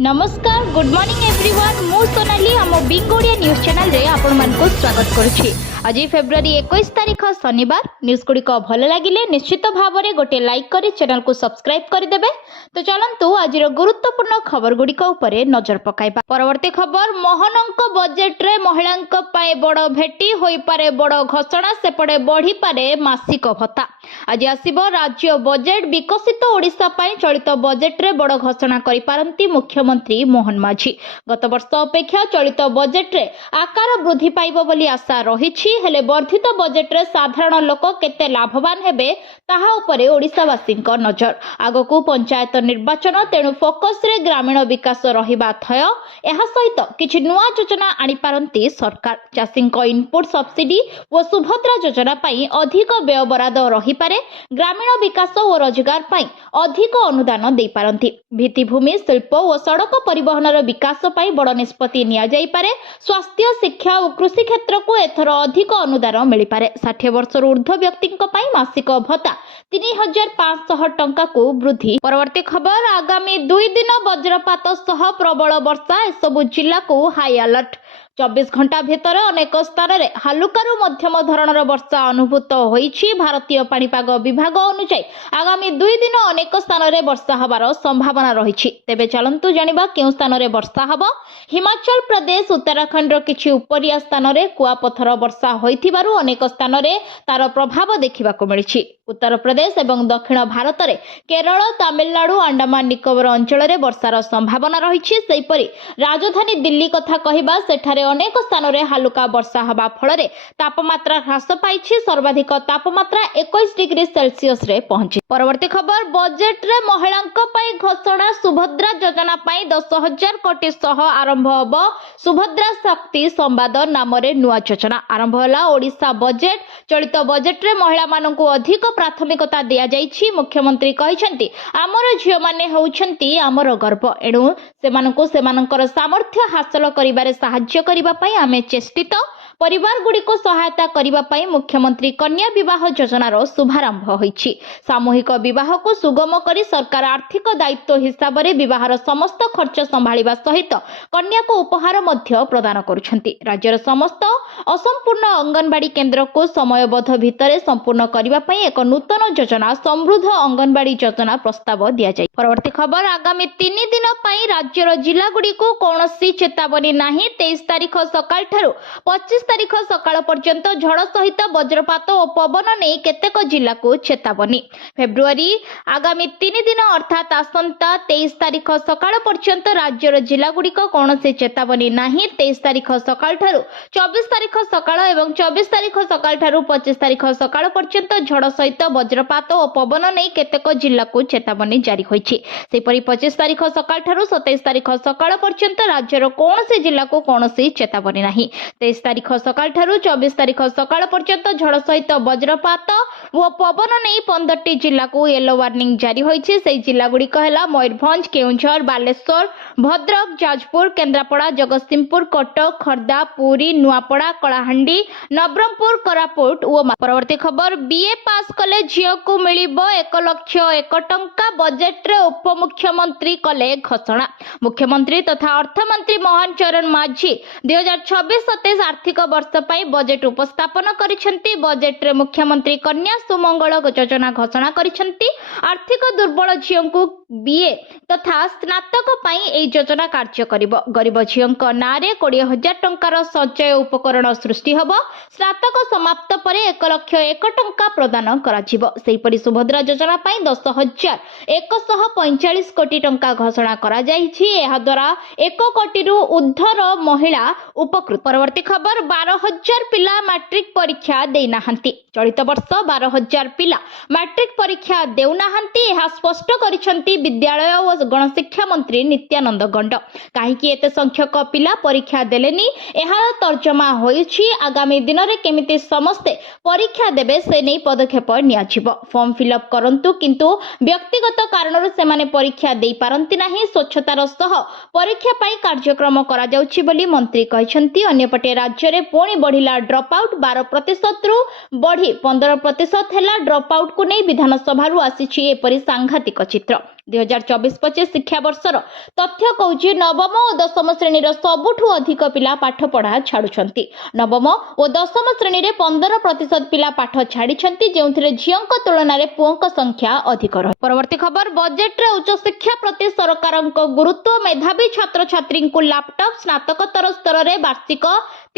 नमस्कार good morning everyone मु सोनाली आम बिंग ओडिया न्यूज चैनल रे आपण मानको स्वागत करुछि। आज फेब्रुआरी 21 तारीख शनिवार न्यूज गुड़िक भल लगिले निश्चित भाव में गोटे लाइक करी चैनल को सब्सक्राइब करदेबे। तो चलंतु आज गुरुत्वपूर्ण खबर गुड़िक उपरे नजर पकाइबा। परवर्ती खबर मोहनंक बजेट रे महिलांक पाए बड़ भेटी होई पारे बड़ घोषणा सेपटे बढ़ी पारे मासिक भत्ता। आज आसीबो राज्य बजेट विकसित ओडिशा पाए चलित बजेट रे बड़ घोषणा करि पारंती मुख्यमंत्री मोहन माझी। गत वर्ष अपेक्षा चलित बजेट रे आकार वृद्धि पाइबो बोली आशा रहिछि। हेले वर्धित बजेट रे साधारण लोक केते लाभवान हेबे ताहा उपरे ओडिशावासींक नजर। आगकू पंचायत निर्वाचन तेणु फोकस रे ग्रामीण विकास रहिबा थय। एहा सहित किछि नुआ योजना आनि पारंती सरकार। चाषींक इनपुट सब्सिडी व सुभद्रा योजना पाई अधिक व्यय बराद रहि पारे। ग्रामीण विकास और रोजगार पाई अधिक अनुदान दे पारंती। भित्तिभूमि शिल्प और सड़क परिवहन विकास पाई बड़ निष्पत्ति निया जाई पारे। स्वास्थ्य शिक्षा और कृषि क्षेत्र को एथर अधिक अनुदान मिल पारे। 60 वर्ष ऊर्ध्व व्यक्ति मासिक भत्ता 3500 टंका को वृद्धि। परवर्ती खबर आगामी 2 दिन वज्रपात सह प्रबल वर्षा एसबु जिला को हाई अलर्ट। 24 घंटा भितर अनेक स्थान में हालुकारु मध्यम धरणर वर्षा अनुभूत होईछि। भारतीय पाणीपाग विभाग अनुसार आगामी 2 दिन अनेक स्थान में वर्षा हबार संभावना रही। तेबे चलंतु जानिबा केउ स्थान में वर्षा हबो। हिमाचल प्रदेश उत्तराखंड किछि उपरिया स्थान में कुआपथर वर्षा होइथिबारु अनेक स्थान में तार प्रभाव देखिबाको मिलिछि। उत्तर प्रदेश एवं दक्षिण भारत में केरल तमिलनाडु अंडमान निकोबर अंचल में वर्षार संभावना रही। सेहीपरि राजधानी दिल्ली कथा कहिबा सेठारे अनेक स्थान में हालुका वर्षा हवा फल तापमात्रा ह्रास पाई। सर्वाधिक तापमात्रा 21 डिग्री सेल्सियस रे पहुंची। परवर्ती खबर बजेट रे महिलांक पाई घोषणा। सुभद्रा योजना पाई 10,000 कोटी सह आरंभ होब सुभद्रा शक्ति संवाद नाम रे नुआ योजना आरंभ होला। ओडिशा बजेट चलित बजेट रे महिला मानकु अधिक प्राथमिकता दिया जाइछि। मुख्यमंत्री कहिसेंती आमर झियो माने होउछंती आमर गर्व। एणु सेमानकु सेमानकर सामर्थ्य हासिल करिबारे सहाय्य करिबा पई आमे चेष्टित। परिवार गुडी को सहायता करिबा पई मुख्यमंत्री कन्या विवाह योजनार शुभारंभ होईछि। सामूहिक विवाह को सुगम करी सरकार आर्थिक दायित्व हिसाब रे विवाहर समस्त खर्च संभाळिबा सहित कन्या को उपहार मध्य प्रदान करुछंती। राज्यर समस्त असंपूर्ण अंगनवाड़ी केंद्र को समयबद्ध भितरे संपूर्ण करिबा पई एक नूतन योजना समृद्ध अंगनवाड़ी योजना प्रस्ताव दिया जाय। परवर्ती खबर आगामी 3 दिन पई राज्यर जिला गुडी को कोनोसी चेतावनी नाही। 23 तारीख सकाळ ठारू 25 तारीख सकाळ पर्यंत झड़ सहित वज्रपात और पवन नहीं केतेक जिला को चेतावनी। फेब्रुआरी आगामी 3 दिन अर्थात आसंता 23 तारीख सकाळ पर्यंत राज्यर जिला गुडी को कोनोसी चेतावनी नाही। 23 तारीख सकाळ ठारू 24 तारीख सकाळ एवं 24 तारीख सकाळ ठारू 25 तारीख सकाळ पर्यंत झड़ सहित वज्रपात और पवन नहीं केतेक जिला को चेतावनी जारी होईछि। सेपरि 25 तारीख सकाळ ठारू 27 तारीख सकाळ पर्यंत राज्यर कोनोसी जिला को कोनोसी चेतावनी नाही। 23 तारीख सकाळ ठारू 24 तारीख सकाळ पर्यंत झड़ सहित वज्रपात व पवन नहीं 15टी जिला को येलो वार्निंग जारी होईछि। सेही जिला गुड़िक हेला मयूरभंज, केउंझर, बालेश्वर, भद्रक, जाजपुर, केन्द्रापड़ा, जगतसिंहपुर, कटक, खर्दा, पुरी, नुआपड़ा, कलाहांडी, नवरंगपुर, कोरापुट और परवर्ती खबर बीए पास कले झियो को मिलिबो 1,01,000 टंका। बजेट रे उपमुख्यमंत्री कले घोषणा। मुख्यमंत्री तथा अर्थमंत्री मोहन चरण माझी 2026-27 आर्थिक वर्ष पाई बजेट उपस्थापन करिसेंती। बजेट रे मुख्यमंत्री कन्या सुमंगल योजना घोषणा करिसेंती। आर्थिक दुर्बल झियोंकु बीए तथा स्नातक पाई एई योजना कार्य करिबो। गरीब झियोंक नारे 20,000 टंकार संचय उपकरण सृष्टि हबो। स्नातक समाप्त परे 1,01,000 टंका प्रदान कराजिबो। सेहीपरि सुभद्रा योजना पाई 10,145 कोटी टंका घोषणा करा जाइछि। एहा द्वारा 1 कोटी रु उद्धर महिला उपकृत। परवर्ती खबर 12,000 पिला मैट्रिक परीक्षा देनाहांती। चलित वर्ष 12,000 पिला मैट्रिक परीक्षा देउनाहांती। एहा स्पष्ट करिसेंती विद्यालय और गणशिक्षा मंत्री नित्यानंद गंड। काहेकि एते संख्यक पिला परीक्षा देलेनी एहा तर्जमा होईछि। आगामी दिन रे केमिति समस्ते परीक्षा देबे से नै पदक्षेप नियाजिबो। फॉर्म फिलअप करंतु किंतु व्यक्तिगत कारणରୁ ସେମାନେ परीक्षा देई पारंती नाही। स्वच्छतार सह परीक्षा पाई कार्यक्रम करा जाउछि बोली मंत्री कहिसंती। अन्यपटे राज्य रे पुणी बढ़िला ड्रॉप आउट 12% रु बढ़ी 15% हैला। ड्रॉप आउट को नै विधानसभा रु आसीछि एपरि सांघातिक चित्र। 2024-25 ଶିକ୍ଷାବର୍ଷର ତଥ୍ୟ କହୁଛି ନବମ ଓ ଦଶମ ଶ୍ରେଣୀର ସବୁଠୁ ଅଧିକ ପିଲା ପାଠପଢ଼ା ଛାଡୁଛନ୍ତି। ନବମ ଓ ଦଶମ ଶ୍ରେଣୀରେ 15% ପିଲା ପାଠ ଛାଡ଼ିଛନ୍ତି, ଯେଉଁଥିରେ ଝିଅଙ୍କ ତୁଳନାରେ ପୁଅଙ୍କ ସଂଖ୍ୟା ଅଧିକ ରହେ। ପରବର୍ତ୍ତୀ ଖବର, ବଜେଟ୍ରେ ଉଚ୍ଚଶିକ୍ଷା ପ୍ରତି ସରକାରଙ୍କ ଗୁରୁତ୍ୱ, ମେଧାବୀ ଛାତ୍ରଛାତ୍ରୀଙ୍କୁ ଲାପଟପ୍, ସ୍ନାତକୋତ୍ତର ସ୍ତରରେ ବାର୍ଷିକ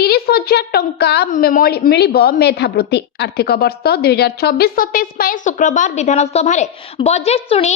30,000 ଟଙ୍କା ମିଳିବ ମେଧାବୃତ୍ତି। ଆର୍ଥିକ ବର୍ଷ 2024-27 ପାଇଁ ଶୁକ୍ରବାର ବିଧାନସଭାରେ ବଜେଟ୍ ଶୁଣି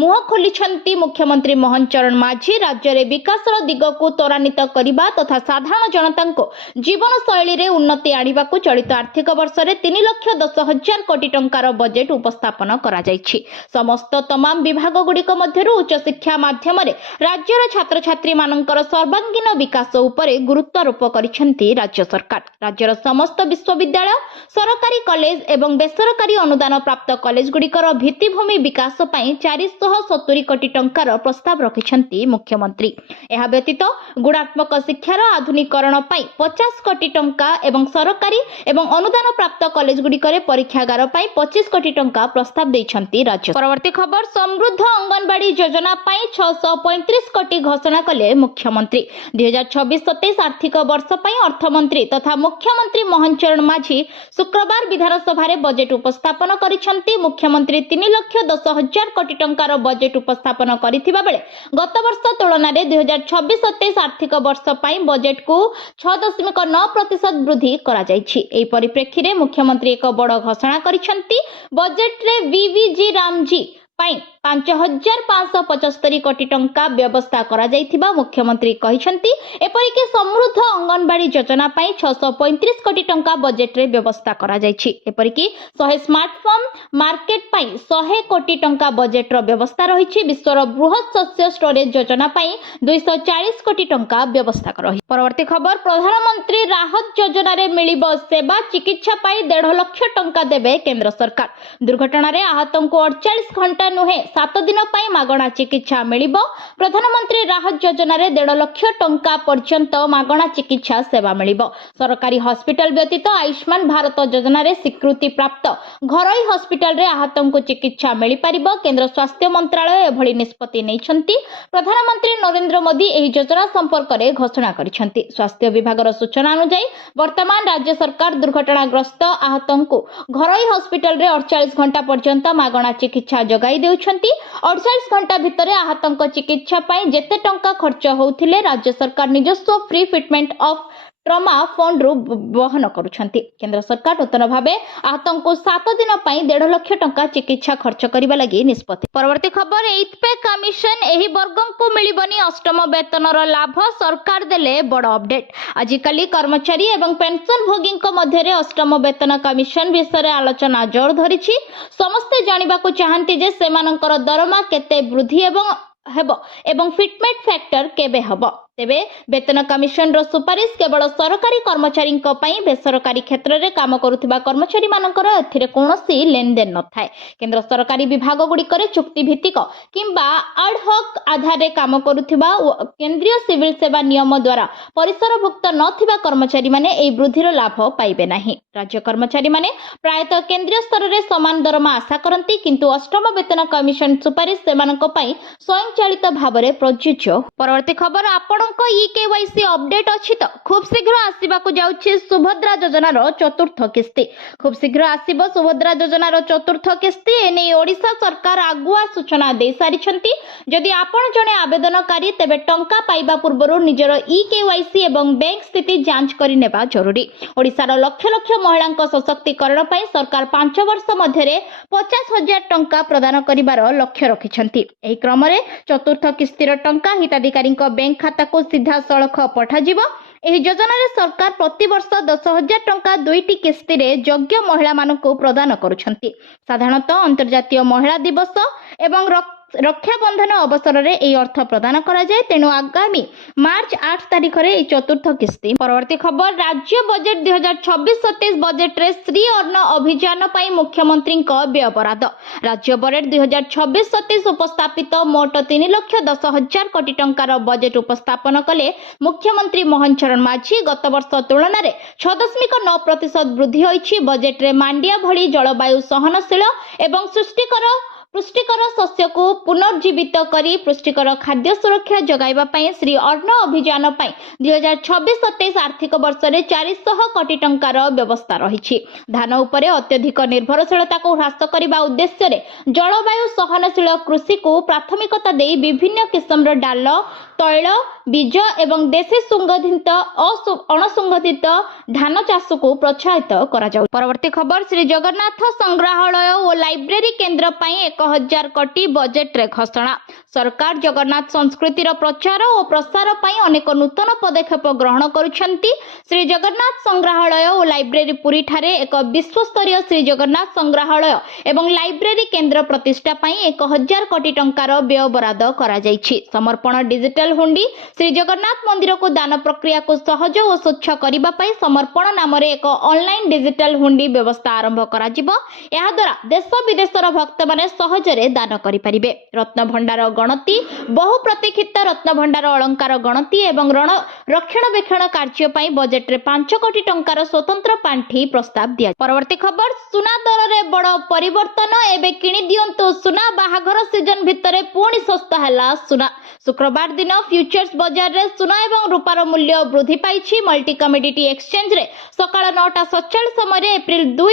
ମୁହଁ ଖୋଲିଛନ୍ତି ମୁଖ୍ୟମନ୍ତ୍ରୀ ମୋହନ ଚରଣ ମାଝୀ। ରାଜ୍ୟରେ ବିକାଶର ଦିଗକୁ ତ୍ୱରାନ୍ୱିତ କରିବା ତଥା ସାଧାରଣ ଜନତାଙ୍କ ଜୀବନଶୈଳୀରେ ଉନ୍ନତି ଆଣିବାକୁ ଚଳିତ ଆର୍ଥିକ ବର୍ଷରେ 3,10,000 କୋଟି ଟଙ୍କାର ବଜେଟ୍ ଉପସ୍ଥାପନ କରାଯାଇଛି। ସମସ୍ତ ତମାମ ବିଭାଗଗୁଡ଼ିକ ମଧ୍ୟରୁ ଉଚ୍ଚଶିକ୍ଷା ମାଧ୍ୟମରେ ରାଜ୍ୟର ଛାତ୍ରଛାତ୍ରୀମାନଙ୍କର ସର୍ବାଙ୍ଗୀନ ବିକାଶ ଉପରେ ଗୁରୁତ୍ୱାରୋପ କରିଛନ୍ତି ରାଜ୍ୟ ସରକାର। ରାଜ୍ୟର ସମସ୍ତ ବିଶ୍ୱବିଦ୍ୟାଳୟ, ସରକାରୀ କଲେଜ ଏବଂ ବେସରକାରୀ ଅନୁଦାନ ପ୍ରାପ୍ତ କଲେଜଗୁଡ଼ିକର ଭିତ୍ତିଭୂମି ବିକାଶ ପାଇଁ 470 କୋଟି ଟଙ୍କାର ପ୍ରସ୍ତାବ ରଖିଛନ୍ତି ମୁଖ୍ୟମନ୍ତ୍ରୀ। ଏହା ବ୍ୟତୀତ ଗୁଣାତ୍ମକ ଶିକ୍ଷାର ଆଧୁନିକରଣ ପାଇଁ 50 କୋଟି ଟଙ୍କା ଏବଂ ସରକାରୀ ଏବଂ ଅନୁଦାନ ପ୍ରାପ୍ତ କଲେଜଗୁଡ଼ିକରେ ପରୀକ୍ଷାଗାର ପାଇଁ 25 କୋଟି ଟଙ୍କା ପ୍ରସ୍ତାବ ଦେଇଛନ୍ତି ରାଜ୍ୟ। ପରବର୍ତ୍ତୀ ଖବର, ସମୃଦ୍ଧ ଅଙ୍ଗନବାଡି ଯୋଜନା ପାଇଁ 635 କୋଟି ଘୋଷଣା କଲେ ମୁଖ୍ୟମନ୍ତ୍ରୀ। 2026-27 ଆର୍ଥିକ ବର୍ଷ ପାଇଁ ଅର୍ଥମନ୍ତ୍ରୀ ତଥା ମୁଖ୍ୟମନ୍ତ୍ରୀ ମୋହନ ଚରଣ ମାଝୀ ଶୁକ୍ରବାର ବିଧାନସଭାରେ ବଜେଟ୍ ଉପସ୍ଥାପନ କରିଛନ୍ତି। ମୁଖ୍ୟମନ୍ତ୍ରୀ 3,10,000 କୋଟି ଟଙ୍କାର ବଜେଟ୍ ଉପସ୍ଥାପନ କରିଥିବା ବେଳେ ଗତ ବର୍ଷ ତୁଳନାରେ 2026-27 ଆର୍ଥିକ ବର୍ଷ ପାଇଁ ବଜେଟ୍କୁ 6.9% ବୃଦ୍ଧି କରାଯାଇଛି। ଏହି ପରିପ୍ରେକ୍ଷୀରେ ମୁଖ୍ୟମନ୍ତ୍ରୀ ଏକ ବଡ଼ ଘୋଷଣା କରିଛନ୍ତି। ବଜେଟ୍ରେ VVG ରାମଜୀ ପାଇଁ 5,575 କୋଟି ଟଙ୍କା ବ୍ୟବସ୍ଥା କରାଯାଇଥିବା ମୁଖ୍ୟମନ୍ତ୍ରୀ କହିଛନ୍ତି। ଏପରିକି ସମୃଦ୍ଧ ଅଙ୍ଗନବାଡି ଯୋଜନା ପାଇଁ 635 କୋଟି ଟଙ୍କା ବଜେଟ୍ରେ ବ୍ୟବସ୍ଥା କରାଯାଇଛି। ଏପରିକି 100 ସ୍ମାର୍ଟଫୋନ୍ ମାର୍କେଟ ପାଇଁ 100 କୋଟି ଟଙ୍କା ବଜେଟ୍ର ବ୍ୟବସ୍ଥା ରହିଛି। ବିଶ୍ୱର ବୃହତ୍ ଶସ୍ୟ ଷ୍ଟୋରେଜ ଯୋଜନା ପାଇଁ 240 କୋଟି ଟଙ୍କା ବ୍ୟବସ୍ଥା ରହିଛି। ପରବର୍ତ୍ତୀ ଖବର, ପ୍ରଧାନମନ୍ତ୍ରୀ ରାହତ ଯୋଜନାରେ ମିଳିବ ସେବା ଚିକିତ୍ସା ପାଇଁ 1.5 ଲକ୍ଷ ଟଙ୍କା ଦେବେ କେନ୍ଦ୍ର ସରକାର। ଦୁର୍ଘଟଣାରେ ଆହତଙ୍କୁ 48 ଘଣ୍ଟା ନୁହେଁ 7 ଦିନ ପାଇଁ ମାଗଣା ଚିକିତ୍ସା ମିଳିବ। ପ୍ରଧାନମନ୍ତ୍ରୀ ରାହତ ଯୋଜନାରେ 1.5 ଲକ୍ଷ ଟଙ୍କା ପର୍ଯ୍ୟନ୍ତ ମାଗଣା ଚିକିତ୍ସା ସେବା ମିଳିବ। ସରକାରୀ ହସ୍ପିଟାଲ ବ୍ୟତୀତ ଆୟୁଷ୍ମାନ ଭାରତ ଯୋଜନାରେ ସ୍ୱୀକୃତି ପ୍ରାପ୍ତ ଘରୋଇ ହସ୍ପିଟାଲରେ ଆହତଙ୍କୁ ଚିକିତ୍ସା ମିଳିପାରିବ। କେନ୍ଦ୍ର ସ୍ୱାସ୍ଥ୍ୟ ମନ୍ତ୍ରାଳୟ ଏଭଳି ନିଷ୍ପତ୍ତି ନେଇଛନ୍ତି। ପ୍ରଧାନମନ୍ତ୍ରୀ ନରେନ୍ଦ୍ର ମୋଦି ଏହି ଯୋଜନା ସମ୍ପର୍କରେ ଘୋଷଣା କରିଛନ୍ତି। ସ୍ୱାସ୍ଥ୍ୟ ବିଭାଗର ସୂଚନା ଅନୁଯାୟୀ ବର୍ତ୍ତମାନ ରାଜ୍ୟ ସରକାର ଦୁର୍ଘଟଣାଗ୍ରସ୍ତ ଆହତଙ୍କୁ ଘରୋଇ ହସ୍ପିଟାଲରେ 48 ଘଣ୍ଟା ପର୍ଯ୍ୟନ୍ତ ମାଗଣା ଚିକିତ୍ସା ଯୋଗାଇ ଦେଉଛନ୍ତି। 48 ଘଣ୍ଟା ଭିତରେ ଆହତଙ୍କ ଚିକିତ୍ସା ପାଇଁ ଯେତେ ଟଙ୍କା ଖର୍ଚ୍ଚ ହେଉଥିଲେ ରାଜ୍ୟ ସରକାର ନିଜସ୍ୱ ଫ୍ରି ଫିଟମେଣ୍ଟ ଅଫ୍ ଟ୍ରମା ଫଣ୍ଡରୁ ବହନ କରୁଛନ୍ତି। କେନ୍ଦ୍ର ସରକାର ନୂତନ ଭାବେ ଆହତଙ୍କୁ 7 ଦିନ ପାଇଁ 1.5 ଲକ୍ଷ ଟଙ୍କା ଚିକିତ୍ସା ଖର୍ଚ୍ଚ କରିବା ଲାଗି ନିଷ୍ପତ୍ତି। ପରବର୍ତ୍ତୀ ଖବର, 8th ପେ କମିଶନ ଏହି ବର୍ଗଙ୍କୁ ମିଳିବନି ଅଷ୍ଟମ ବେତନର ଲାଭ, ସରକାର ଦେଲେ ବଡ଼ ଅପଡେଟ୍। ଆଜିକାଲି କର୍ମଚାରୀ ଏବଂ ପେନସନ ଭୋଗୀଙ୍କ ମଧ୍ୟରେ ଅଷ୍ଟମ ବେତନ କମିଶନ ବିଷୟରେ ଆଲୋଚନା ଜୋର ଧରିଛି। ସମସ୍ତେ ଜାଣିବାକୁ ଚାହାନ୍ତି ଯେ ସେମାନଙ୍କର ଦରମା କେତେ ବୃଦ୍ଧି ହେବ ଏବଂ ଫିଟମେଣ୍ଟ ଫ୍ୟାକ୍ଟର କେବେ ହେବ। ତେବେ ବେତନ କମିଶନର ସୁପାରିଶ କେବଳ ସରକାରୀ କର୍ମଚାରୀଙ୍କ ପାଇଁ। ବେସରକାରୀ କ୍ଷେତ୍ରରେ କାମ କରୁଥିବା କର୍ମଚାରୀମାନଙ୍କର ଏଥିରେ କୌଣସି ଲେନଦେନ ନଥାଏ। କେନ୍ଦ୍ର ସରକାରୀ ବିଭାଗଗୁଡ଼ିକରେ ଚୁକ୍ତିଭିତ୍ତିକ କିମ୍ବା ଆଡହକ୍ ଆଧାରରେ କାମ କରୁଥିବା ଓ କେନ୍ଦ୍ରୀୟ ସିଭିଲ ସେବା ନିୟମ ଦ୍ୱାରା ପରିସରଭୁକ୍ତ ନଥିବା କର୍ମଚାରୀମାନେ ଏହି ବୃଦ୍ଧିର ଲାଭ ପାଇବେ ନାହିଁ। ରାଜ୍ୟ କର୍ମଚାରୀମାନେ ପ୍ରାୟତଃ କେନ୍ଦ୍ରୀୟ ସ୍ତରରେ ସମାନ ଦରମା ଆଶା କରନ୍ତି, କିନ୍ତୁ ଅଷ୍ଟମ ବେତନ କମିଶନ ସୁପାରିଶ ସେମାନଙ୍କ ପାଇଁ ସ୍ୱୟଂଚାଳିତ ଭାବରେ ପ୍ରଯୁଜ୍ୟ। ପରବର୍ତ୍ତୀ ଖବର, ଆପଣଙ୍କ EKYC ଅପଡେଟ୍ ଅଛି ତ? ଖୁବ୍ ଶୀଘ୍ର ଆସିବାକୁ ଯାଉଛି ସୁଭଦ୍ରା ଯୋଜନାର ଚତୁର୍ଥ କିସ୍ତି। ଖୁବ୍ ଶୀଘ୍ର ଆସିବ ସୁଭଦ୍ରା ଯୋଜନାର ଚତୁର୍ଥ କିସ୍ତି। ଏନେଇ ଓଡ଼ିଶା ସରକାର ଆଗୁଆ ସୂଚନା ଦେଇସାରିଛନ୍ତି। ଯଦି ଆପଣ ଜଣେ ଆବେଦନକାରୀ, ତେବେ ଟଙ୍କା ପାଇବା ପୂର୍ବରୁ ନିଜର EKYC ଏବଂ ବ୍ୟାଙ୍କ ସ୍ଥିତି ଯାଞ୍ଚ କରିନେବା ଜରୁରୀ। ଓଡ଼ିଶାର ଲକ୍ଷ ଲକ୍ଷ ମହିଳାଙ୍କ ସଶକ୍ତିକରଣ ପାଇଁ ସରକାର 5 ବର୍ଷ ମଧ୍ୟରେ 50,000 ଟଙ୍କା ପ୍ରଦାନ କରିବାର ଲକ୍ଷ୍ୟ ରଖିଛନ୍ତି। ଏହି କ୍ରମରେ ଚତୁର୍ଥ କିସ୍ତିର ଟଙ୍କା ହିତାଧିକାରୀଙ୍କ ବ୍ୟାଙ୍କ ଖାତାକୁ ସିଧାସଳଖ ପଠାଯିବ। ଏହି ଯୋଜନାରେ ସରକାର ପ୍ରତିବର୍ଷ 10,000 ଟଙ୍କା 2ଟି କିସ୍ତିରେ ଯୋଗ୍ୟ ମହିଳାମାନଙ୍କୁ ପ୍ରଦାନ କରୁଛନ୍ତି। ସାଧାରଣତଃ ଅନ୍ତର୍ଜାତୀୟ ମହିଳା ଦିବସ ଏବଂ ରକ୍ଷାବନ୍ଧନ ଅବସରରେ ଏହି ଅର୍ଥ ପ୍ରଦାନ କରାଯାଏ। ତେଣୁ ଆଗାମୀ ମାର୍ଚ୍ଚ 8 ତାରିଖରେ ଏହି ଚତୁର୍ଥ କିସ୍ତି। ପରବର୍ତ୍ତୀ ଖବର, ରାଜ୍ୟ ବଜେଟ୍ 2026-27 ବଜେଟ୍ରେ ଶ୍ରୀ ଅନ୍ନ ଅଭିଯାନ ପାଇଁ ମୁଖ୍ୟମନ୍ତ୍ରୀଙ୍କ ବ୍ୟୟ ବରାଦ। ରାଜ୍ୟ ବଜେଟ୍ 2026-27 ଉପସ୍ଥାପିତ ମୋଟ 3,10,000 କୋଟି ଟଙ୍କାର ବଜେଟ୍ ଉପସ୍ଥାପନ କଲେ ମୁଖ୍ୟମନ୍ତ୍ରୀ ମୋହନ ଚରଣ ମାଝୀ। ଗତ ବର୍ଷ ତୁଳନାରେ 6.9% ବୃଦ୍ଧି ହୋଇଛି। ବଜେଟ୍ରେ ମାଣ୍ଡିଆ ଭଳି ଜଳବାୟୁ ସହନଶୀଳ ଏବଂ ସୃଷ୍ଟିକର पुष्टिकर शस्य को पुनर्जीवित करी पुष्टिकर खाद्य सुरक्षा जगाइबा पई श्री अन्न अभियान पई 2026-27 आर्थिक वर्ष रे 400 कोटी टंकार व्यवस्था रही। धान उपरे अत्यधिक निर्भरशीलता को ह्रास करने उद्देश्य रे जलवायु सहनशील कृषि को प्राथमिकता दे विभिन्न किस्म डाल तैल बीज एवं देशी सुगंधित अणसुगंधित धान चाष को प्रोत्साहित करा जाउ। परवर्ती खबर श्री जगन्नाथ संग्रहालय और लाइब्रेरी केंद्र पई 1000 कोटी बजेट रे घोषणा। सरकार जगन्नाथ संस्कृतिर प्रचार और प्रसार पई अनेक नूतन पदक्षेप ग्रहण करुछंती। श्री जगन्नाथ संग्रहालय और लाइब्रेरी पुरी ठारे एक विश्वस्तरीय श्री जगन्नाथ संग्रहालय एवं लाइब्रेरी केंद्र प्रतिष्ठा पई 1000 कोटी टंकार व्यय बराद करा जायछि। समर्पण डिजिटल हुंडी श्री जगन्नाथ मंदिर को दान प्रक्रिया को सहज और स्वच्छ करबा पई समर्पण नाम रे एक ऑनलाइन डिजिटल हुंडी व्यवस्था आरंभ करा जिवो। एहा द्वारा देश विदेशर भक्त माने सहजरे दान करि परिबे। रत्न भंडार गणति बहु प्रतीक्षित रत्न भंडार अलंकार गणति एवं रक्षणाबेक्षण कार्य पई बजेट रे 5 कोटी टंकार स्वतंत्र पांठी प्रस्ताव दिया। परवर्ती खबर सुना दर रे बड़ परिवर्तन एबे किनि दियंतु सुना बाहाघर सीजन भितरे पुणी सस्ता हैला सुना। शुक्रवार दिन फ्यूचर्स बाजार रे सुना एवं रूपार मूल्य वृद्धि पाइछि। मल्टी कमोडिटी एक्सचेंज रे सकाळ 9:47 समय एप्रिल 2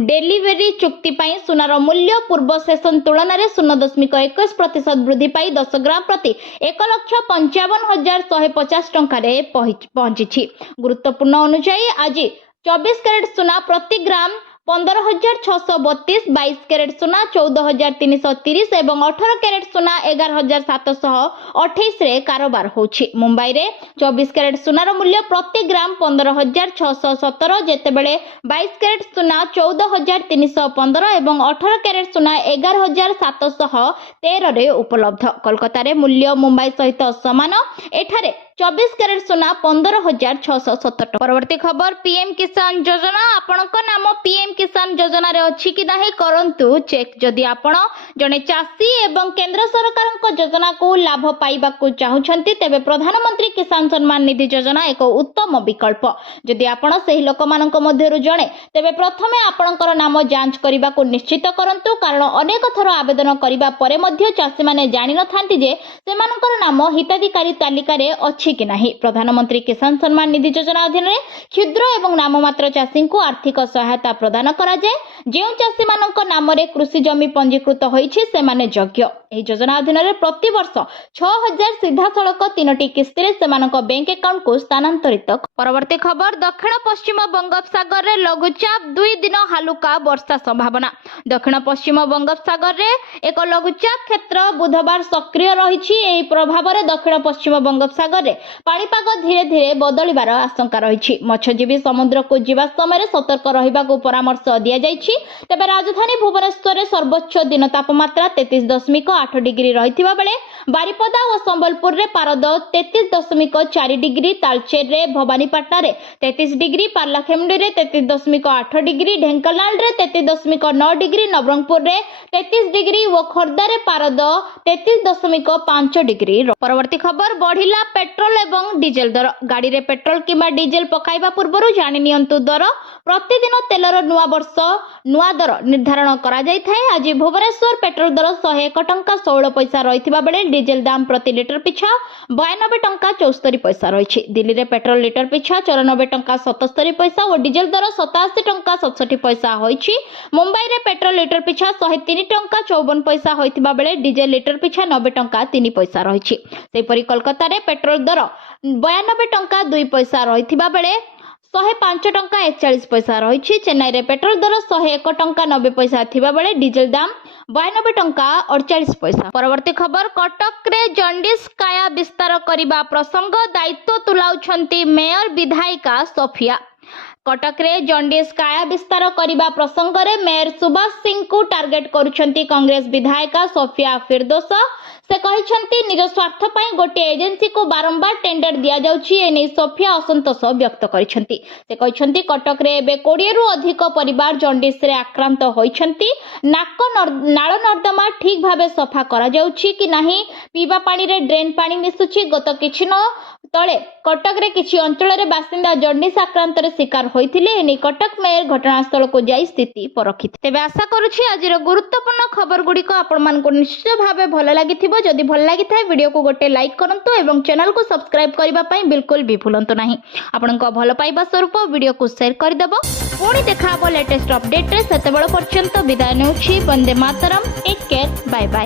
डेलीवरी चुक्ति पाई सुनार मूल्य पूर्व सेशन तुलन में 0.21% वृद्धि पाई 10 ग्राम प्रति 1,55,150 टंका पहुंची। गुरुत्वपूर्ण अनुसार आज 24 कैरेट सुना प्रति ग्राम 15,632, 22 कैरेट सुना 14,330 एवं 18 कैरेट सुना 11,728 रे कारोबार होछि। मुंबई रे 24 कैरेट सुनार मूल्य प्रति ग्राम 15,617 जेतेबेले 22 कैरेट सुना 14,315 एवं 18 कैरेट सुना 11,713 रे उपलब्ध। कोलकाता रे मूल्य मुंबई सहित समान। एठारे 24 कैरेट सुना 15,617। परवर्ती खबर पीएम किसान योजना। आपणक नाम पीएम किसान योजना रे अछि कि नाही करंतु चेक। जदि आपण जने चासी एवं केंद्र सरकार योजना को लाभ पाइबा को चाहुछंती तेबे प्रधानमंत्री किसान सम्मान निधि योजना एक उत्तम विकल्प। जदि आपण सही लोक मानक मध्यरु जणे तेबे प्रथमे आपणकर नाम जांच करिबा को निश्चित करंतु, कारण अनेक थर आवेदन करिबा परे मध्य चासी माने जानि न थांती जे सेमानकर नाम हिताधिकारी तालिका रे अछि कि नाही। प्रधानमंत्री किसान सम्मान निधि योजना अधीन रे क्षुद्र एवं नाममात्र चासी को आर्थिक सहायता प्रदान करा जाय। जेउ चासी मानक नाम रे कृषि जमी पंजीकृत होईछि सेमाने योग्य। एही योजना अधीन रे प्रति वर्ष 6,000 सीधा सड़क 3टी किस्ती रे सेमानक बैंक अकाउंट को स्थानांतरित। परवर्ती खबर दक्षिण पश्चिम बंगोपसागर रे लघुचाप 2 दिन हालुका वर्षा संभावना। दक्षिण पश्चिम बंगोपसागर रे एक लघुचाप क्षेत्र बुधवार सक्रिय रहिछि। एही प्रभाव रे दक्षिण पश्चिम बंगोपसागर रे पाणीपाग धीरे धीरे बदलिबार आशंका रहिछि। मत्स्यजीवी समुद्र को जीवा समय सतर्क रहिबा को परामर्श दिया जाइछि। तबे राजधानी भुवनेश्वर रे सर्वोच्च दिन तापमात्रा 33.8 डिग्री रहिथिबा बेले बारिपदा और संबलपुर रे पारद 33.4 डिग्री, तालचेर रे भवानीपाटना रे 33 डिग्री, पार्लाखेमुंडी रे 33.8 डिग्री, ढेंकानाल रे 33.9 डिग्री, नवरंगपुर रे 33 डिग्री और खोर्धा रे पारद 33.5 डिग्री। परवर्ती खबर बढ़िला पेट्रोल एवं डीजेल दर। गाड़ी रे पेट्रोल किंबा डीजेल पकाइबा पूर्वरु जानि नियंतु दर। प्रतिदिन तेलर नुआ वर्ष नुआ दर निर्धारण करा जाय थाए। आज भुवनेश्वर पेट्रोल दर 101 टंका 16 पैसा रहिथिबा बेले डीजेल दाम प्रति लिटर पिछा 92 टंका 74 पैसा रहिछि। दिल्ली रे पेट्रोल लिटर पिछा 94 टंका 77 पैसा और डीजेल दर 87 टंका 67 पैसा होइछि। मुंबई रे पेट्रोल लिटर पिछा 103 टंका 54 पैसा होइथिबा बेले डीजेल लिटर पिछा 90 टंका 3 पैसा रहिछि। सेपरि कोलकाता रे पेट्रोल दर 92 टंका 2 पैसा रहिथिबा बेले 105 टंका 41 पैसा रही। चेन्नई रे पेट्रोल दर 101 टंका 90 पैसा थिबा बेले डीजेल दाम 92 टंका 48 पैसा। परवर्ती खबर कटक रे जंडिस काया विस्तार करिबा प्रसंग दायित्व तुलाउछंती मेयर विधायिका सोफिया। कटक रे जंडिस काया विस्तार करिबा प्रसंग रे मेयर सुभाष सिंह को टार्गेट करुछंती कांग्रेस विधायिका सोफिया फिरदोस। से कहिछंती निज स्वार्थ पई गोटे एजेंसी को बारंबार टेंडर दिया जाउछि। एने सोफिया असंतोष व्यक्त करिछंती। से कहिछंती कटक रे एबे 20 रु अधिक परिवार जंडिस रे आक्रांत होइछंती। नाक नाଳ नर्दमा ठीक भाबे सफा करा जाउछि कि नाही, पीवा पानी रे ड्रेन पानी मिसुछि। गत किछि न तले कटक रे किछि अंचल रे बासिंदा जॉन्डिस आक्रांतर शिकार होइथिले एने कटक मेयर घटनास्थल को जाई स्थिति परखिते। तेबे आशा करूछि आजिर गुरुत्वपूर्ण खबर गुडी को आपण मान को निश्चित भाबे भल लागिथिबो। जदि भल लागिथाय वीडियो को गोटे लाइक करंतु एवं चैनल को सब्सक्राइब करबा पई बिल्कुल भी भूलंतु नाही। आपनका भल पाइबा स्वरूप वीडियो को शेयर कर देबो। पुणी देखाबो लेटेस्ट अपडेट रे। सेतेबेल पर्यंत विदाय नेउछि। Vande Mataram. Take care. Bye bye.